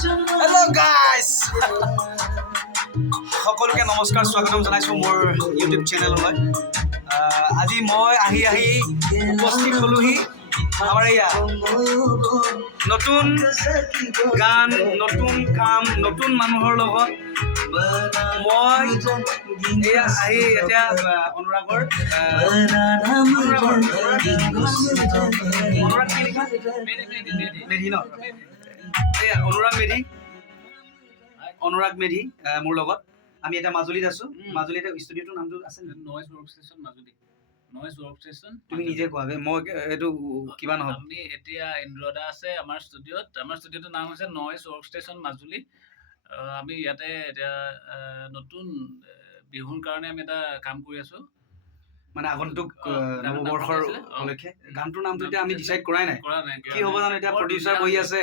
Hello guys! সকলোকে নমস্কাৰ স্বাগতম জনাইছো মোৰ ইউটিউব চেনেললৈ আজি মই আহি উপস্থিত হলোহি আমাৰ এয়া নতুন গান নতুন কাম নতুন মানুহৰ লগত মই এয়া আহি এতিয়া অনুৰাগৰ অনুৰাগ মেধি মোৰ লগত আমি এটা মাজুলীত আছো মাজুলীত ষ্টুডিঅ'টোৰ নামটো আছে Noyez work station Majuli Noyez work station তুমি নিজে কোৱা মই এইটো কিবা নহয় আমি এতিয়া ইন্দ্ৰদা আছে আমাৰ ষ্টুডিঅ'টোৰ নাম হৈছে নয়েজ ৱৰ্ক ষ্টেচন মাজুলী আমি ইয়াতে এতিয়া নতুন বিহুৰ কাৰণে আমি এটা কাম কৰি আছো মানে আগন্তুক নৱবৰ্ষৰ উপলক্ষে গানটোৰ নামটো এতিয়া আমি ডিচাইড কৰাই নাই কি হ'ব জানো এতিয়া প্ৰডিউচাৰ বহি আছে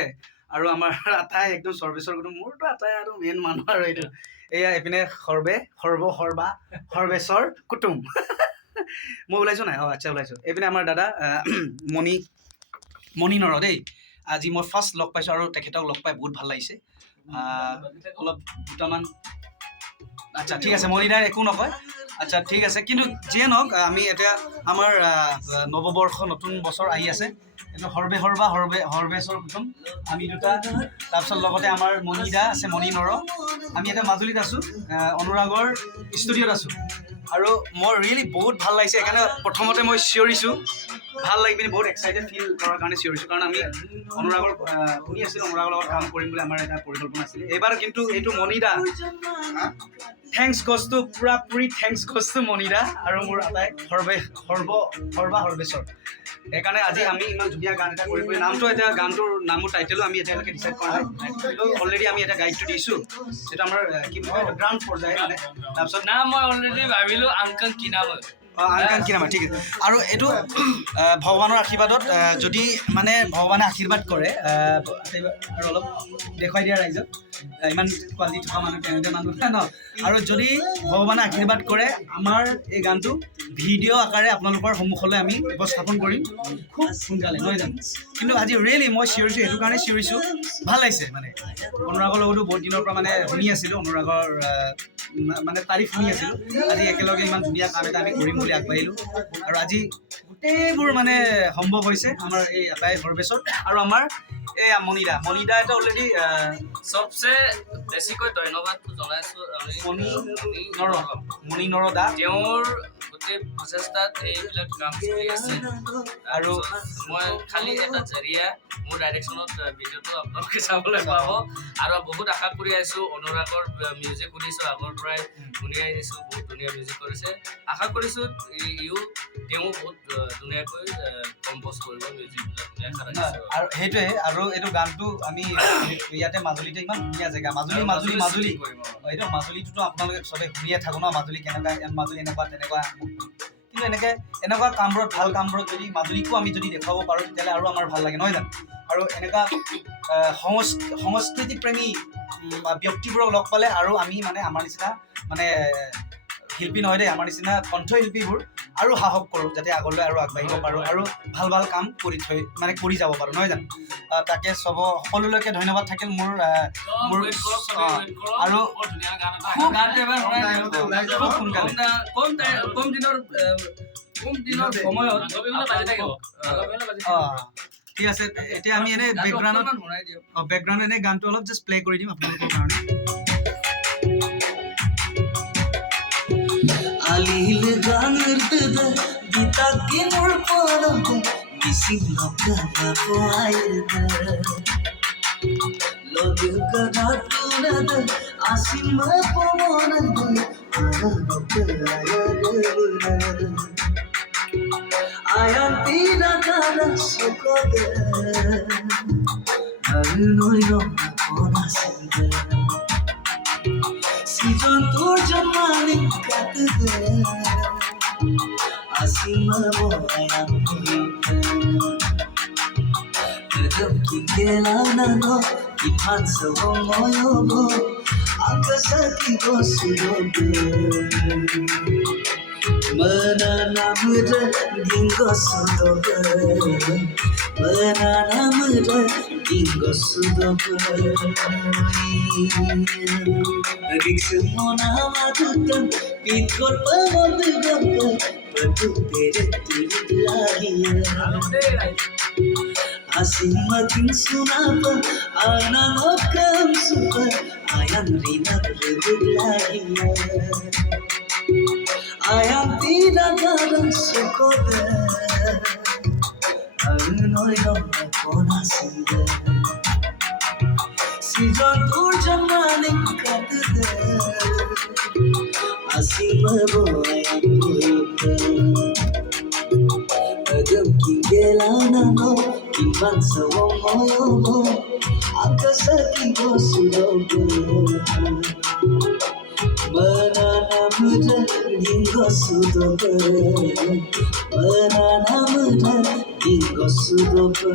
আৰু আমাৰ আটাই একদম সৰ্বেশ্বৰ কুটুম মোৰতো আটাই আৰু মেইন মানুহ আৰু এইটো এয়া এইপিনে সৰ্বেশ্বৰ কুটুম মই ওলাইছো নাই আচ্ছা ওলাইছো এইপিনে আমাৰ দাদা মণি নৰ দেই আজি মই ফাৰ্ষ্ট লগ পাইছো আৰু তেখেতক লগ পাই বহুত ভাল লাগিছে অলপ দুটামান আচ্ছা ঠিক আছে মণিদাৰ একো নকয় আচ্ছা ঠিক আছে কিন্তু যিয়ে নহওক আমি এতিয়া আমাৰ নৱবৰ্ষ নতুন বছৰ আহি আছে এইটো সৰ্বেশ্বৰ কুটুম আমি দুটা তাৰপিছত লগতে আমাৰ মণিদা আছে মণি নৰ আমি এতিয়া মাজুলীত আছোঁ অনুৰাগৰ ষ্টুডিঅ'ত আছোঁ আৰু মই ৰিয়েলি বহুত ভাল লাগিছে সেইকাৰণে প্ৰথমতে মই চিঞৰিছোঁ ভাল লাগি পিনি বহুত এক্সাইটেড ফিল কৰাৰ কাৰণে চিঞৰিছোঁ কাৰণ আমি অনুৰাগৰ শুনি আছিলোঁ অনুৰাগৰ লগত কাম কৰিম বুলি আমাৰ এটা পৰিকল্পনা আছিলে এইবাৰ কিন্তু এইটো মণিদা থেংকছ গছটো পুৰি থেংকছ গছটো মণিদা আৰু মোৰ আটাই সৰ্বেশ্বৰ সেইকাৰণে আজি আমি ইমান ধুনীয়া গান এটা কৰি নামটো এতিয়া গানটোৰ নামৰ টাইটেলো আমি এতিয়ালৈকে ডিচাইড কৰা নাই অলৰেডি আমি এটা গাইডটো দিছোঁ সেইটো আমাৰ কি বুলি কয় গ্ৰাউণ্ড পৰ্যায় মানে তাৰপিছত না মই অলৰেডি ভাবিলোঁ আংকল কি নাম আংকাং কি নাম ঠিক আছে আৰু এইটো ভগৱানৰ আশীৰ্বাদত যদি মানে ভগৱানে আশীৰ্বাদ কৰে আৰু অলপ দেখুৱাই দিয়া ৰাইজক ইমান কোৱালিটি থকা মানুহ তেনেকৈ মানুহ ন আৰু যদি ভগৱানে আশীৰ্বাদ কৰে আমাৰ এই গানটো ভিডিঅ' আকাৰে আপোনালোকৰ সন্মুখলৈ আমি উপস্থাপন কৰিম খুব সোনকালে নহয় জানো কিন্তু আজি ৰিয়েলি মই চিঞৰিছোঁ সেইটো কাৰণে চিঞৰিছোঁ ভাল লাগিছে মানে অনুৰাগৰ লগতো বহুত দিনৰ পৰা মানে শুনি আছিলোঁ অনুৰাগৰ মানে তাৰিফ শুনি আছিলোঁ আজি একেলগে ইমান ধুনীয়া কাম এটা আমি কৰিম বুলি আগবাঢ়িলোঁ আৰু আজি গোটেইবোৰ মানে সম্ভৱ হৈছে আমাৰ এই এটাই সৰ্বেশ্বৰ আৰু আমাৰ এই মণিদা এটা অলৰেডি চবচে বেছিকৈ ধন্যবাদ জনাইছোঁ মণি নৰ দা তেওঁৰ গোটেই প্ৰচেষ্টাত এইবিলাক কাম চলি আছে আৰু মই খালি এটা জাৰিয়া মোৰ ডাইৰেকশ্যনত ভিডিঅ'টো আপোনালোকে চাবলৈ পাব আৰু বহুত আশা কৰি আহিছোঁ অনুৰাগৰ মিউজিক শুনিছোঁ আগৰ পৰাই শুনি আহিছোঁ বহুত ধুনীয়া মিউজিক কৰিছে আশা কৰিছোঁ তেওঁ বহুত ধুনীয়াকৈ কম্প'জ কৰিব মিউজিকবিলাক আশা ৰাখিছোঁ আৰু সেইটোৱে আৰু এইটো গানটো আমি ইয়াতে মাজুলীতে ইমান ধুনীয়া জেগা মাজুলী এইটো মাজুলীটোতো আপোনালোকে চবেই শুনিয়ে থাকোঁ ন মাজুলী কেনেকুৱা মাজুলী এনেকুৱা তেনেকুৱা কিন্তু এনেকুৱা কামবোৰত ভাল কামবোৰত যদি মাজুলীকো আমি যদি দেখুৱাব পাৰোঁ তেতিয়াহ'লে আৰু আমাৰ ভাল লাগে নহয় জানো আৰু এনেকুৱা সংস্কৃতিপ্ৰেমী ব্যক্তিবোৰক লগ পালে আৰু আমি মানে আমাৰ নিচিনা মানে শিল্পী নহয় দেই আমাৰ নিচিনা কণ্ঠশিল্পীবোৰ আৰু সাহস কৰোঁ যাতে আগলৈ আৰু আগবাঢ়িব পাৰোঁ আৰু ভাল কাম কৰি যাব পাৰোঁ নহয় জানো তাকে সকলোলৈকে ধন্যবাদ থাকিল মোৰ আৰু খুব সোনকালে কম দিনৰ সময়ত ঠিক আছে এতিয়া আমি এনেই বেকগ্ৰাউণ্ড এনেই গানটো অলপ জাষ্ট প্লে কৰি দিম আপোনালোকৰ কাৰণে আলিল গানের দেদে দিতা কিনুর পরব মিসিং লগানা পাইর দে লগে গনা তুনে দে আসিম পবন দে আনকে আয়দে আয়ান তিনা কানা সকদে আর নই রঙা কোনা সিন্দে সিজন তোর জমানে কাটদে আসিমা বয়ান কদম কি গেলানা নো ইমান সময়ব আকাশ কি বসিরবে Menanamda dinggo sudobe Menanamda dinggo sudobe Diksemona madukan Pitkor pamod gampa Padu tere turid lahiya Asin matin sunapa Anang okam supa Ayang rinat redud lahiya Ayang tidak garang sukoda Anoi nama kona singa Si jantur jamaning katda Asim babo ayang boyoka Agam kingela nano Kimban sawong moyobo Angkasa kibo sudobo Menanamda dinggo sudobe Menanamda dinggo sudobe